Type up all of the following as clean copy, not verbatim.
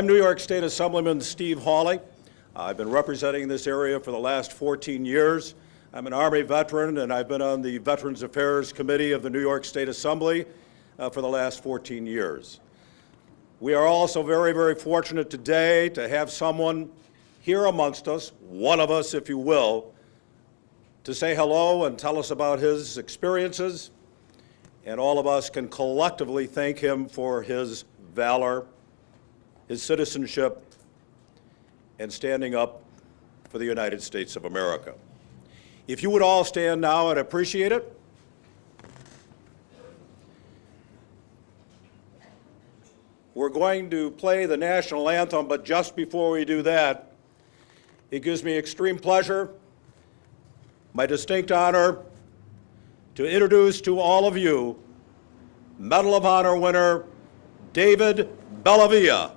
I'm New York State Assemblyman Steve Hawley. I've been representing this area for the last 14 years. I'm an Army veteran, and I've been on the Veterans Affairs Committee of the New York State Assembly for the last 14 years. We are also very, very fortunate today to have someone here amongst us, one of us, if you will, to say hello and tell us about his experiences, and all of us can collectively thank him for his valor, his citizenship, and standing up for the United States of America. If you would all stand now, I'd appreciate it. We're going to play the national anthem, but just before we do that, it gives me extreme pleasure, my distinct honor, to introduce to all of you Medal of Honor winner David Bellavia.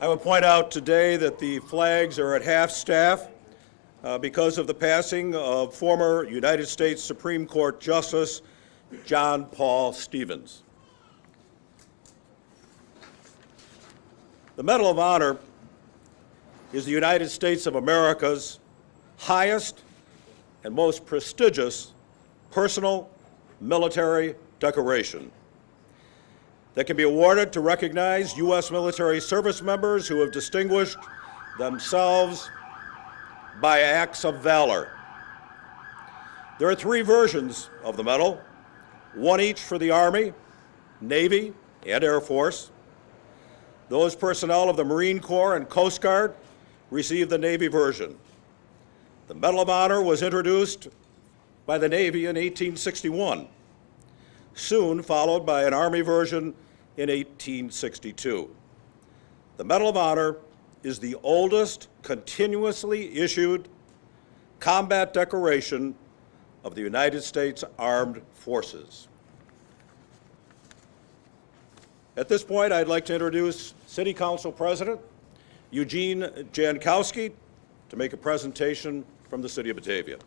I would point out today that the flags are at half-staff because of the passing of former United States Supreme Court Justice John Paul Stevens. The Medal of Honor is the United States of America's highest and most prestigious personal military decoration that can be awarded to recognize U.S. military service members who have distinguished themselves by acts of valor. There are 3 versions of the medal, one each for the Army, Navy, and Air Force. Those personnel of the Marine Corps and Coast Guard receive the Navy version. The Medal of Honor was introduced by the Navy in 1861, soon followed by an Army version in 1862. The Medal of Honor is the oldest continuously issued combat decoration of the United States Armed Forces. At this point, I'd like to introduce City Council President Eugene Jankowski to make a presentation from the City of Batavia.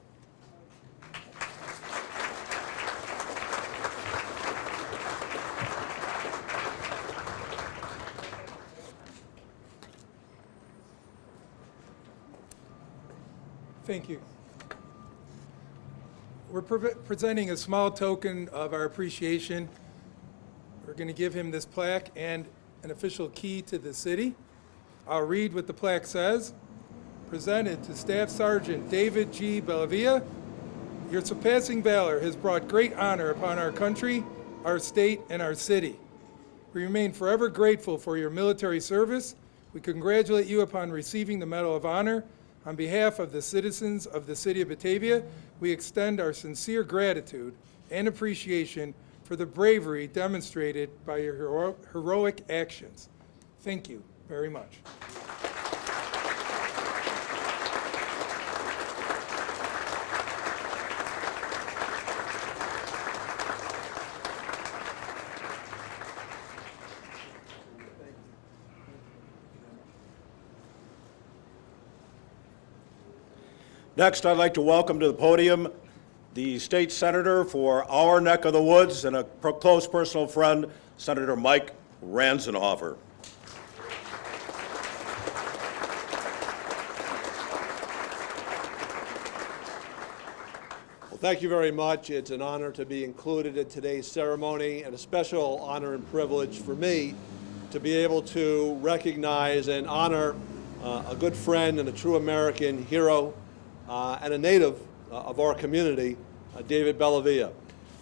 Thank you. We're presenting a small token of our appreciation. We're going to give him this plaque and an official key to the city. I'll read what the plaque says. Presented to Staff Sergeant David G. Bellavia, your surpassing valor has brought great honor upon our country, our state, and our city. We remain forever grateful for your military service. We congratulate you upon receiving the Medal of Honor. On behalf of the citizens of the City of Batavia, we extend our sincere gratitude and appreciation for the bravery demonstrated by your heroic actions. Thank you very much. Next, I'd like to welcome to the podium the state senator for our neck of the woods and a close personal friend, Senator Mike Ranzenhofer. Well, thank you very much. It's an honor to be included in today's ceremony, and a special honor and privilege for me to be able to recognize and honor a good friend and a true American hero and a native of our community, David Bellavia.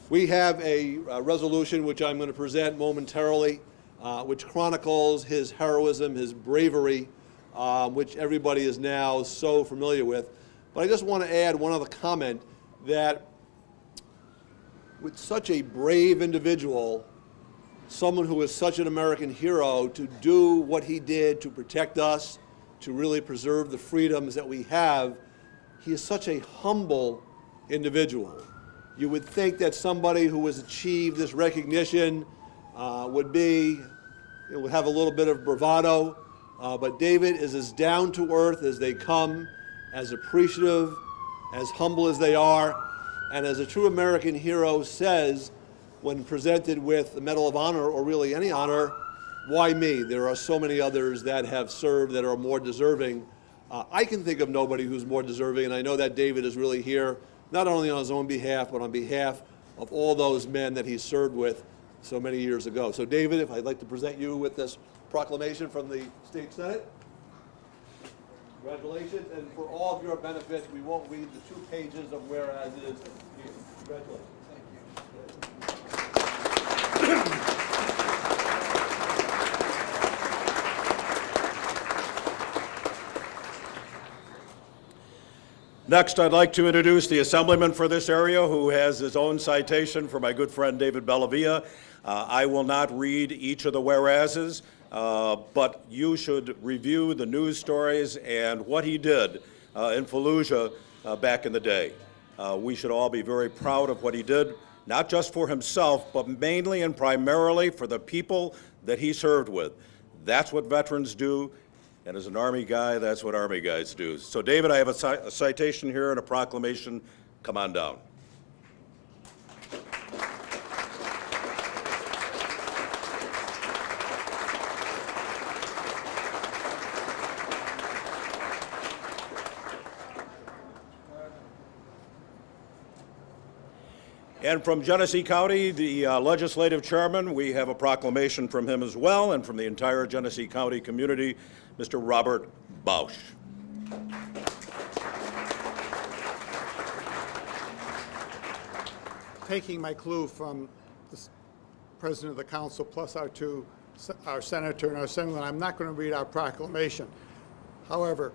We have a resolution which I'm going to present momentarily, which chronicles his heroism, his bravery, which everybody is now so familiar with. But I just want to add one other comment, that with such a brave individual, someone who is such an American hero, to do what he did to protect us, to really preserve the freedoms that we have, he is such a humble individual. You would think that somebody who has achieved this recognition would have a little bit of bravado, but David is as down to earth as they come, as appreciative, as humble as they are, and as a true American hero says when presented with the Medal of Honor, or really any honor, why me? There are so many others that have served that are more deserving. I can think of nobody who's more deserving, and I know that David is really here, not only on his own behalf, but on behalf of all those men that he served with so many years ago. So David, if I'd like to present you with this proclamation from the State Senate. Congratulations, and for all of your benefit, we won't read the 2 pages of whereas is here. Congratulations. Next, I'd like to introduce the Assemblyman for this area, who has his own citation for my good friend David Bellavia. I will not read each of the whereases, but you should review the news stories and what he did in Fallujah back in the day. We should all be very proud of what he did, not just for himself, but mainly and primarily for the people that he served with. That's what veterans do, and as an Army guy, that's what Army guys do. So David, I have a citation here and a proclamation. Come on down. And from Genesee County, the legislative chairman, we have a proclamation from him as well, and from the entire Genesee County community, Mr. Robert Bausch. Taking my clue from the President of the Council plus our Senator and our Assemblyman, I'm not going to read our proclamation. However,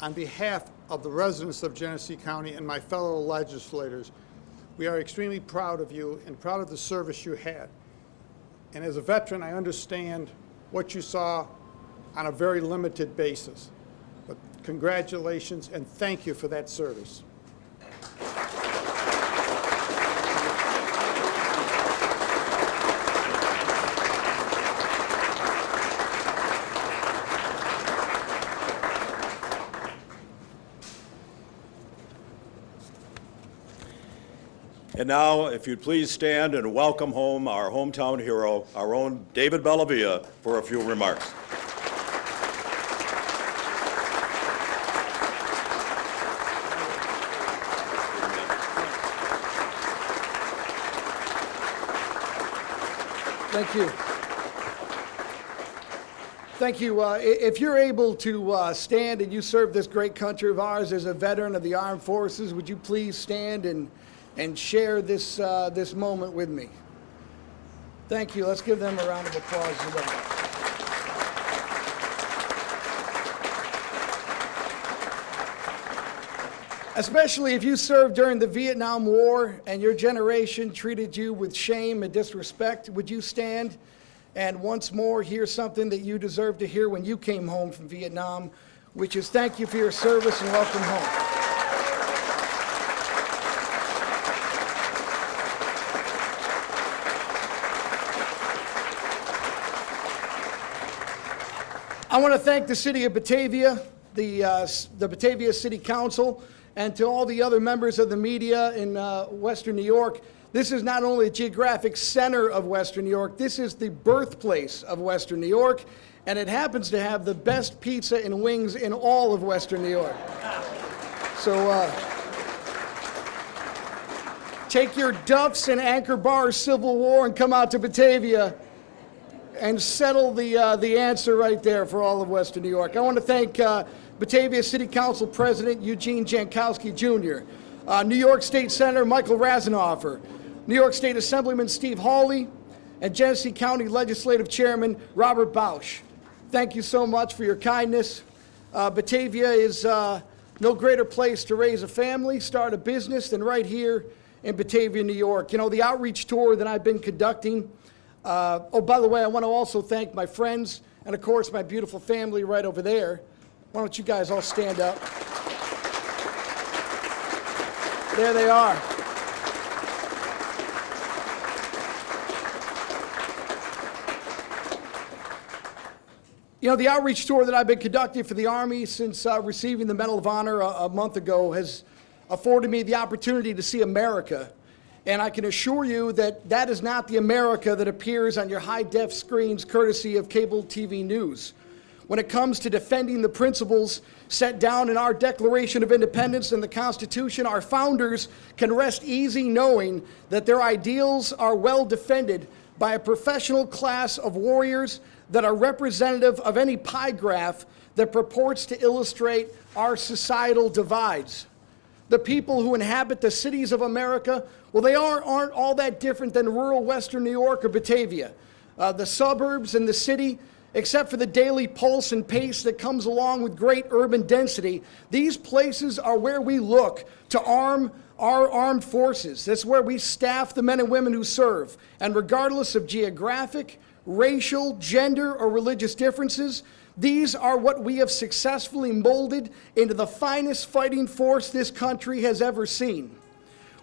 on behalf of the residents of Genesee County and my fellow legislators, we are extremely proud of you and proud of the service you had. And as a veteran, I understand what you saw on a very limited basis. But congratulations and thank you for that service. And now, if you'd please stand and welcome home our hometown hero, our own David Bellavia, for a few remarks. Thank you. Thank you. If you're able to stand and you serve this great country of ours as a veteran of the armed forces, would you please stand and share this this moment with me? Thank you. Let's give them a round of applause as well. Especially if you served during the Vietnam War and your generation treated you with shame and disrespect, would you stand and once more hear something that you deserve to hear when you came home from Vietnam, which is thank you for your service and welcome home. I want to thank the City of Batavia, the Batavia City Council, and to all the other members of the media in Western New York, this is not only the geographic center of Western New York, this is the birthplace of Western New York, and it happens to have the best pizza and wings in all of Western New York. So take your Duffs and Anchor Bar's Civil War and come out to Batavia and settle the answer right there for all of Western New York. I want to thank Batavia City Council President Eugene Jankowski Jr., New York State Senator Michael Rasenhofer, New York State Assemblyman Steve Hawley, and Genesee County Legislative Chairman Robert Bausch. Thank you so much for your kindness. Batavia is no greater place to raise a family, start a business than right here in Batavia, New York. You know, the outreach tour that I've been conducting, oh, by the way, I want to also thank my friends and, of course, my beautiful family right over there. Why don't you guys all stand up? There they are. You know, the outreach tour that I've been conducting for the Army since receiving the Medal of Honor a month ago has afforded me the opportunity to see America. And I can assure you that that is not the America that appears on your high-def screens courtesy of cable TV news. When it comes to defending the principles set down in our Declaration of Independence and the Constitution, our founders can rest easy knowing that their ideals are well defended by a professional class of warriors that are representative of any pie graph that purports to illustrate our societal divides. The people who inhabit the cities of America, well, they aren't all that different than rural Western New York or Batavia. The suburbs and the city, except for the daily pulse and pace that comes along with great urban density, these places are where we look to arm our armed forces. That's where we staff the men and women who serve. And regardless of geographic, racial, gender, or religious differences, these are what we have successfully molded into the finest fighting force this country has ever seen.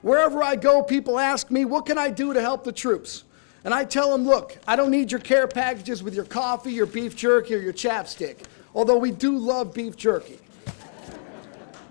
Wherever I go, people ask me, what can I do to help the troops? And I tell them, look, I don't need your care packages with your coffee, your beef jerky, or your chapstick, although we do love beef jerky.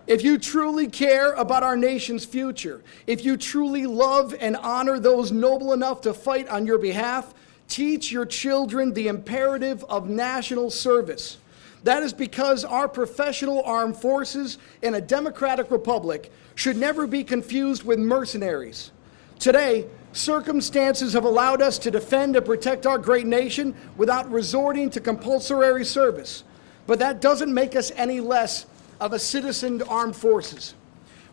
If you truly care about our nation's future, if you truly love and honor those noble enough to fight on your behalf, teach your children the imperative of national service. That is because our professional armed forces in a democratic republic should never be confused with mercenaries. Today, circumstances have allowed us to defend and protect our great nation without resorting to compulsory service. But that doesn't make us any less of a citizen armed forces.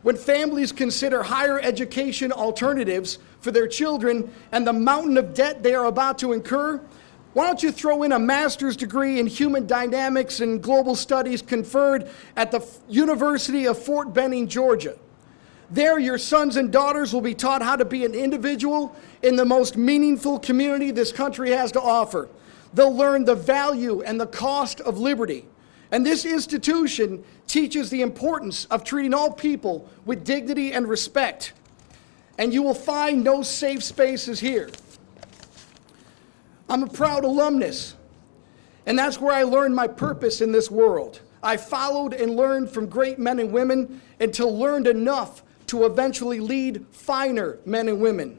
When families consider higher education alternatives for their children and the mountain of debt they are about to incur, why don't you throw in a master's degree in human dynamics and global studies conferred at the University of Fort Benning, Georgia. There, your sons and daughters will be taught how to be an individual in the most meaningful community this country has to offer. They'll learn the value and the cost of liberty. And this institution teaches the importance of treating all people with dignity and respect. And you will find no safe spaces here. I'm a proud alumnus, and that's where I learned my purpose in this world. I followed and learned from great men and women until learned enough to eventually lead finer men and women.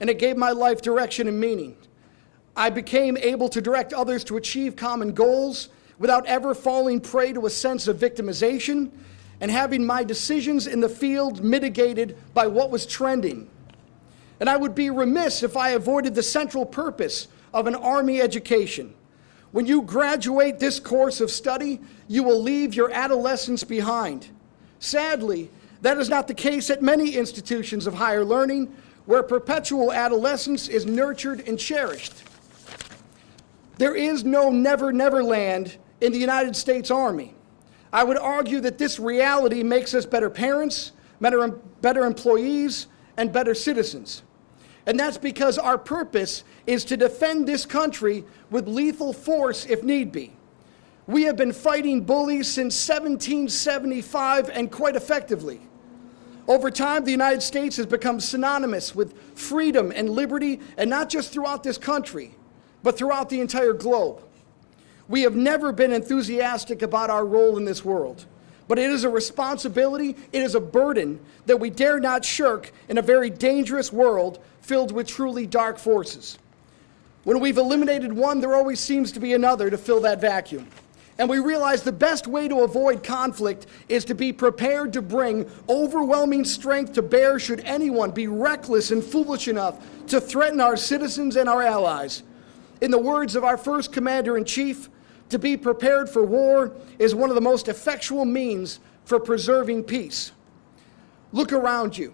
And it gave my life direction and meaning. I became able to direct others to achieve common goals without ever falling prey to a sense of victimization and having my decisions in the field mitigated by what was trending. And I would be remiss if I avoided the central purpose of an Army education. When you graduate this course of study, you will leave your adolescence behind. Sadly, that is not the case at many institutions of higher learning, where perpetual adolescence is nurtured and cherished. There is no never, never land in the United States Army. I would argue that this reality makes us better parents, better employees, and better citizens. And that's because our purpose is to defend this country with lethal force if need be. We have been fighting bullies since 1775 and quite effectively. Over time, the United States has become synonymous with freedom and liberty, and not just throughout this country, but throughout the entire globe. We have never been enthusiastic about our role in this world, but it is a responsibility, it is a burden that we dare not shirk in a very dangerous world filled with truly dark forces. When we've eliminated one, there always seems to be another to fill that vacuum. And we realize the best way to avoid conflict is to be prepared to bring overwhelming strength to bear should anyone be reckless and foolish enough to threaten our citizens and our allies. In the words of our first commander-in-chief, to be prepared for war is one of the most effectual means for preserving peace. Look around you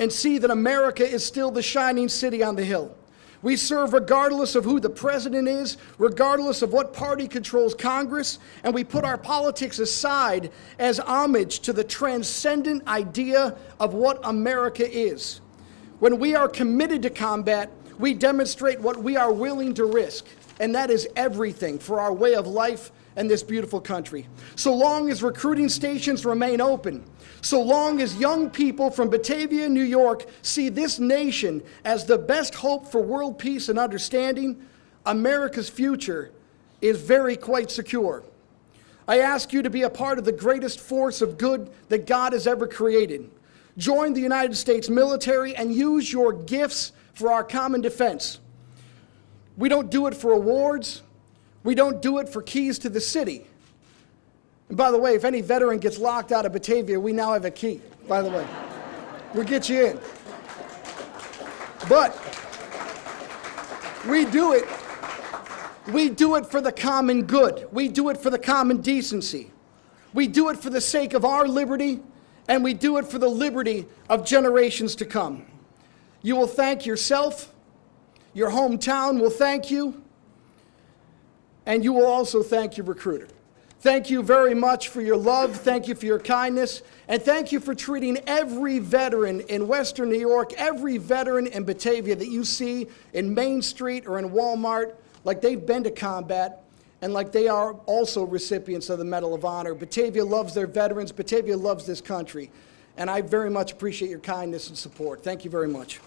and see that America is still the shining city on the hill. We serve regardless of who the president is, regardless of what party controls Congress, and we put our politics aside as homage to the transcendent idea of what America is. When we are committed to combat, we demonstrate what we are willing to risk, and that is everything for our way of life and this beautiful country. So long as recruiting stations remain open, so long as young people from Batavia, New York, see this nation as the best hope for world peace and understanding, America's future is very quite secure. I ask you to be a part of the greatest force of good that God has ever created. Join the United States military and use your gifts for our common defense. We don't do it for awards. We don't do it for keys to the city. And by the way, if any veteran gets locked out of Batavia, we now have a key, by the way. We'll get you in. But we do it for the common good. We do it for the common decency. We do it for the sake of our liberty, and we do it for the liberty of generations to come. You will thank yourself, your hometown will thank you, and you will also thank your recruiter. Thank you very much for your love, thank you for your kindness, and thank you for treating every veteran in Western New York, every veteran in Batavia that you see in Main Street or in Walmart like they've been to combat and like they are also recipients of the Medal of Honor. Batavia loves their veterans, Batavia loves this country, and I very much appreciate your kindness and support. Thank you very much.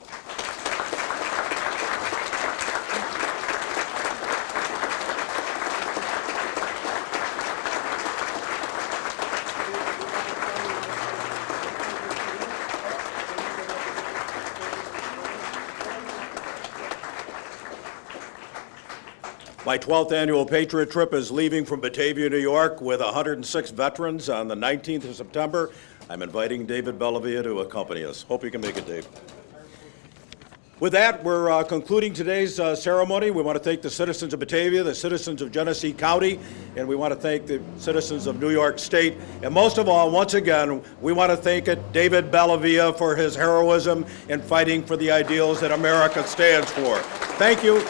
My 12th annual Patriot Trip is leaving from Batavia, New York with 106 veterans on the 19th of September. I'm inviting David Bellavia to accompany us. Hope you can make it, Dave. With that, we're concluding today's ceremony. We want to thank the citizens of Batavia, the citizens of Genesee County, and we want to thank the citizens of New York State. And most of all, once again, we want to thank David Bellavia for his heroism in fighting for the ideals that America stands for. Thank you.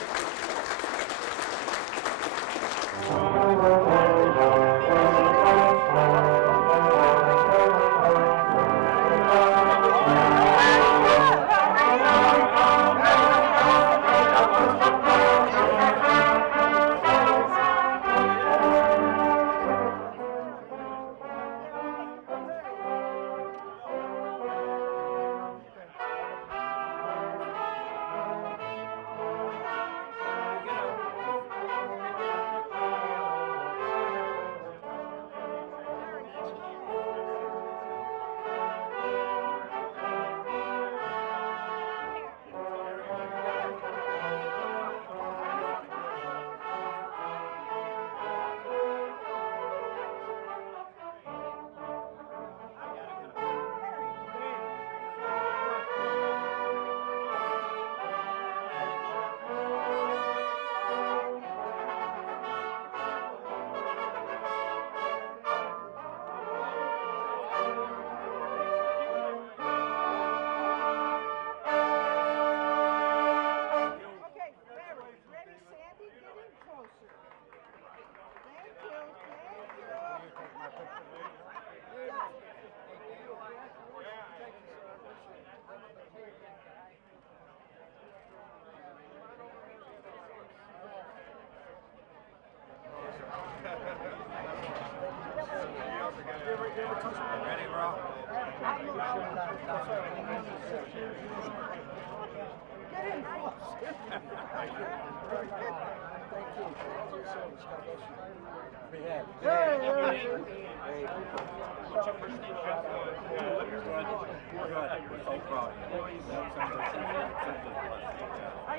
I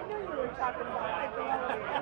knew you were talking about David Bellavia.